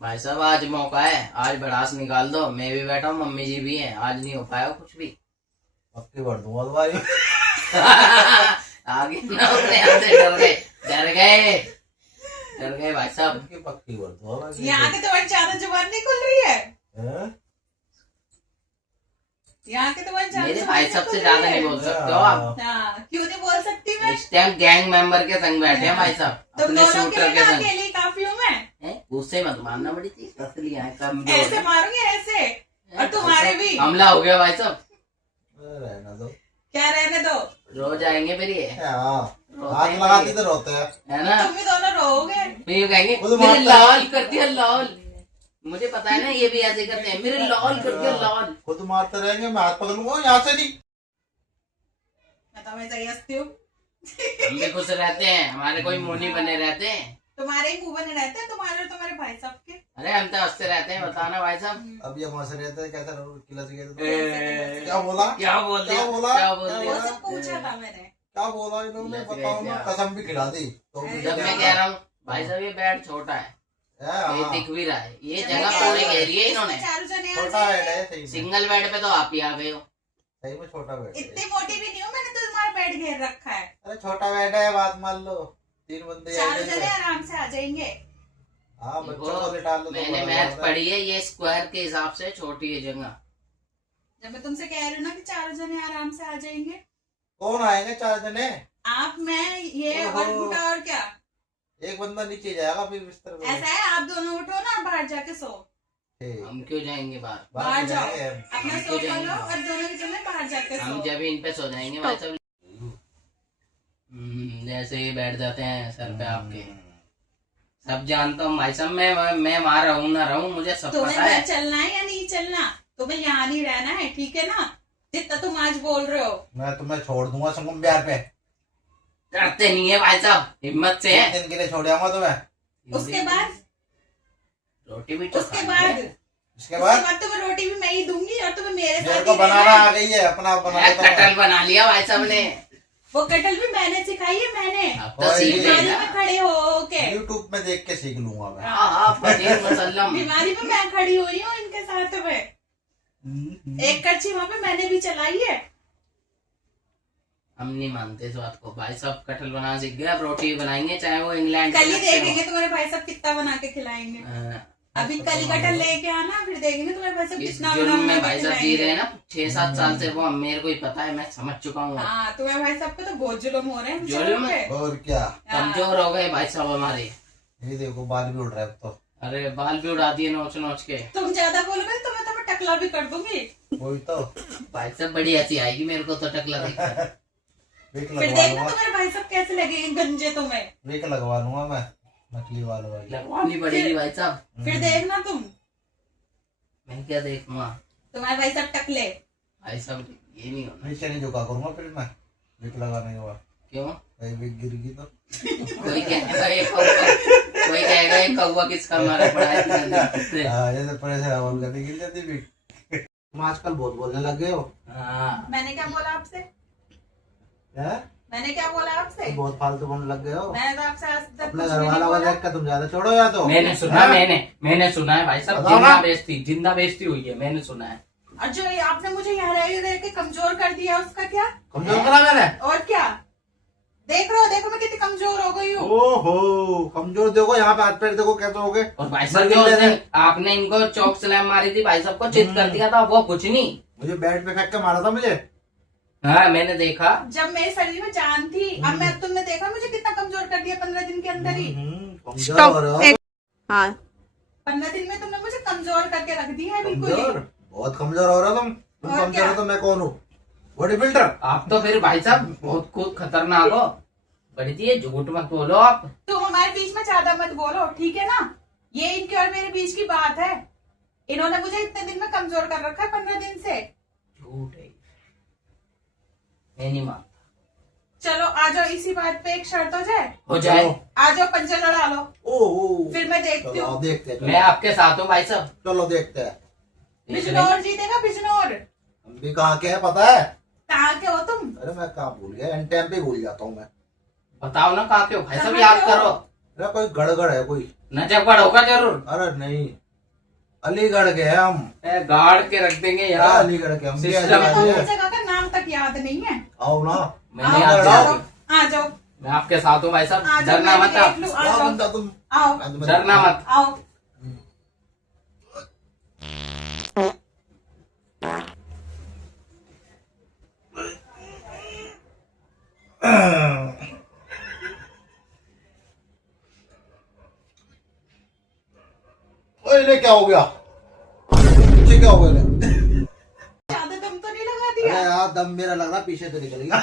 भाई साहब आज मौका है, आज भड़ास निकाल दो। मैं भी बैठा हूँ, मम्मी जी भी हैं, आज नहीं हो पाया कुछ भी। पक्की भर दूंगा तुम्हारी। आगे ना अपने हाथ से डर गए भाई साहब। पक्की भर दूंगा। यहाँ के तुम्हारी ज्यादा जुबान नहीं खुल रही है। यहाँ के तुम्हारी ज्यादा मेरे जुबान भाई नहीं साहब खुल से रही ज्यादा है। नहीं बोल सकते हो आप। हाँ, क्यों नहीं बोल सकती मैं? इस टाइम गैंग मेंबर के संग बैठे हैं भाई साहब, तुम अपने दोनों के शूटर लिए के ना संग। अकेली काफी हूँ मैं। गुस्से मत मारना, बड़ी चीज असली है ऐसे मारूंगी ऐसे, और तुम्हारे भी। हमला हो गया भाई साहब। रहना दो। क्या रहने दो? रोज आएंगे फिर ये, हाथ लगाती तो रोते हैं, है ना। तुम भी दोनों रहोगे। फिर ये कहेंगे वो तो मेरे मारता है। लाल कर दिया लाल। मुझे पता है ना, ये भी ऐसे करते हैं, मेरे लाल कर दिया लाल। खुद मारते रहेंगे, मैं हाथ पकड़ूंगा यहाँ से नहीं। मैं तो हमेशा ही हंसती हूँ। हम भी खुश रहते हैं, हमारे कोई मुंह नहीं बने रहते हैं। तुम्हारे ही मुंह बने रहते हैं, तुम्हारे और तुम्हारे भाई साहब के। अरे हम तो हंसते रहते हैं, बताना भाई साहब। अब ये वहां से रहते हैं, कैसा किला से गए थे? ए, क्या बोला? क्या बोल दिया, क्या बोला? क्या बोल क्या दिया? वो सब पूछा था मैंने। क्या बोला इन्होंने? किला से बताओ गए ना, थे। कसम भी खिला दी तो भी जब मैं कह रहा हूँ भाई साहब ये बेड छोटा है, ये हाँ, दिख भी रहा है, ये जब जगह मैं कह पूरी रही हूँ, घेरी है इन्होंने। इसमें चारों जने आ छोटा बेड जाएंगे। है सही में। सिंगल बेड पे तो आप ही आ गए हो। सही में छोटा बेड है। इतनी मोटी भी नहीं हूँ, मैंने तो तुम्हारा बेड घेर रखा है। अरे छोटा बेड है, बात मान लो। 3 बंदे चारों आएंगे जने तो- आराम से आ जाएंगे। हाँ, बच्चों को बिठा लो तो मैंने बड़ा मैथ बात है। पढ़ी है, ये स्क्वायर के हिसाब से छोटी है जगह। जब मैं तुमसे कह रही हूँ ना कि चारों जने आराम से आ जाएंगे। कौन आएंगे 4 जने? आप, मैं, ये ओहो। और बूटा, और क्या? एक बंदा नीचे जाएगा फिर बिस्तर पे। ऐसा है, आप दोनों उठो ना और बाहर जाके सो। ठीक। हम क्यों जाएंगे बाहर? बाहर जाओ, जाएंगे। अपना हम क्यों सोफा लो जाएंगे? और दोनों के जने बाहर जाके हम सो। जब इन पे सो जाएंगे भाई साहब। जैसे ही बैठ जाते हैं सर पे आपके। सब जानता हूँ भाई साहब, मैं वहां रहूं ना रहूं, मुझे सब तुम्हें पता है। घर चलना है या नहीं चलना? तुम्हें यहाँ नहीं रहना है, ठीक है ना? जितना तुम आज बोल रहे हो। मैं तुम्हें छोड़ दूंगा संगम बिहार पे। करते नहीं है भाई साहब, हिम्मत से 3 है। दिन के लिए छोड़ आऊंगा तुम्हें। उसके बाद रोटी भी तो उसके खानी बाद है। उसके बाद तुम्हें रोटी भी मैं ही दूंगी और तुम्हें मेरे मेरे साथ को ही बनाना रहना है। आ गई है, अपना बना लेता हूँ कटल मैं। बना लिया भाई साहब ने। वो कटल भी मैंने सिखाई है, मैंने। अब तो सीख गई बीमारी ना। में खड़े हो के। यूट्यूब में देख के सीख लूंगा मैं। हाँ पनीर मुसल्लम। बीमारी में मैं खड़ी हुई हूँ इनके साथ में। एक कच्ची वहां पे मैंने भी चलाई है। हम नहीं मानते इस बात को। भाई साहब कटल बनाना सीख गए, अब रोटी बनाएंगे, चाहे वो इंग्लैंड कल ही से अच्छे देखेंगे तुम्हारे भाई साहब कितना बना के खिलाएंगे। हो। अभी कल ही कटल लेके आना, फिर देखेंगे तुम्हारे भाई साहब इस कितना जुर्म बना में के भाई साहब जी रहे हैं खिलाएंगे। ना 6-7 साल से, वो मेरे को ही पता है, मैं समझ चुका हूँ। हाँ, तुम्हारे भाई साहब पे तो बहुत जुल्म हो रहे हैं जुल्म? बेचारों पे। और क्या, हाँ। कमजोर हो गए भाई साहब हमारे। ये देखो बाल भी उड़ रहा है अब तो। अरे बाल भी उड़ा दिए नोच नोच के। तुम ज्यादा बोलोगे तो मैं तुम्हें टकला भी कर दूंगी। वही तो। भाई साहब बड़ी हंसी आएगी मेरे को तो टकला देखकर। विक फिर लगवा देखना लूंगा, तुम्हारे भाई साहब कैसे लगेंगे गंजे तुम्हें। विक लगवा लूंगा मैं, नकली वाल वाली। लगवानी पड़ेगी भाई साहब। फिर देखना तुम, मैं क्या देखूंगा तुम्हारे भाई साहब टकले। भाई साहब, ये नहीं होना। नीचे नहीं झुका करूंगा फिर मैं, विक लगाने के बाद। क्यों? कहीं विक गिर गई तो कोई कहेगा ये कौवा, कोई कहेगा ये कौवा किसका मारा पड़ा है इतना दिन से। जैसे पड़े से रावल करने गिर जाती विक। तुम आजकल बहुत बोलने लग गए हो। हाँ। मैंने क्या बोला आपसे? हैं? मैंने क्या बोला आपसे? तुम बहुत फालतू बोलने लग गए हो। मैंने तो आपसे आज तक अपने कुछ घर भी नहीं वाला को बोला। देख कर तुम ज्यादा छोड़ो या तो। मैंने सुना, मैंने सुना है भाई साहब, बताओ ना। जिंदा बेइज्जती हुई है, मैंने सुना है। और जो ये आपने मुझे यहाँ रह के कमजोर कर दिया, उसका क्या? कमजोर करा मैंने। और क्या? देख रहे हो, देखो मैं कितनी कमजोर हो गई हूँ। ओहो, कमजोर देखो, यहाँ पे हाथ पैर देखो कैसे हो गए। और भाई साहब जो उस दिन आपने इनको चौक स्लैम मारी थी, भाई साहब को चित कर दिया था, वो कुछ नहीं। मुझे बेड पे फेंक के मारा था मुझे। हाँ मैंने देखा। जब मेरे शरीर में जान थी, अब मैं तुमने देखा मुझे कितना कमजोर कर दिया 15 दिन के अंदर ही। कमजोर हो रहे हो। हाँ 15 दिन में तुमने मुझे कमजोर करके रख दिया है बिल्कुल ही। कमजोर, बहुत कमजोर हो रहे हो तुम और कमजोर क्या? हो तो मैं कौन हूँ? Body builder. आप तो फिर भाई साहब बहुत खुद खतरनाक हो। बड़ी जी झूठ मत बोलो आप। तुम हमारे बीच में ज्यादा मत बोलो, ठीक है ना? ये इनके और मेरे बीच की बात है। इन्होंने मुझे इतने दिन में कमजोर कर रखा है 15 दिन से। झूठ है, मैं नहीं मानता। चलो आ जाओ, इसी बात पे एक शर्त हो जाए। हो जाए, आ जाओ, पंजा लड़ा लो, ओहो, फिर मैं देखती चलो हूँ। देखते हैं। मैं आपके साथ हूँ भाई साहब। चलो देखते हैं। बिजनौर जीतेगा, बिजनौर। हम भी कहाँ के है पता है? कहाँ के हो तुम? अरे मैं कहाँ भूल गया, एन टाइम पे भूल जाता हूँ मैं। बताओ ना कहाँ के हो भाई साहब, कहाँ याद के हो? करो। अरे कोई गड़गड़ है कोई। नजफगढ़ होगा जरूर। अरे नहीं, अलीगढ़ के हैं हम। गाड़ के रख देंगे यार। अलीगढ़ के हम। सिस्टम क्या मुझे तो अलीगढ़ उस के? जगह का नाम तक याद नहीं है। आओ ना। मैं आओ, नहीं आ आता। जाओ। आ जाओ। मैं आपके साथ हूँ भाई साहब, आ जाओ, डरना मैं मत भी आप। देख लूं, आ आओ जाओ। बंदा तुम। आओ डरना मत। आओ। ओए, ले क्या हो गया? पीछे क्या हो गया? ज्यादा दम तो नहीं लगा अरे दिया? यार दम मेरा लग रहा, पीछे तो निकल गया।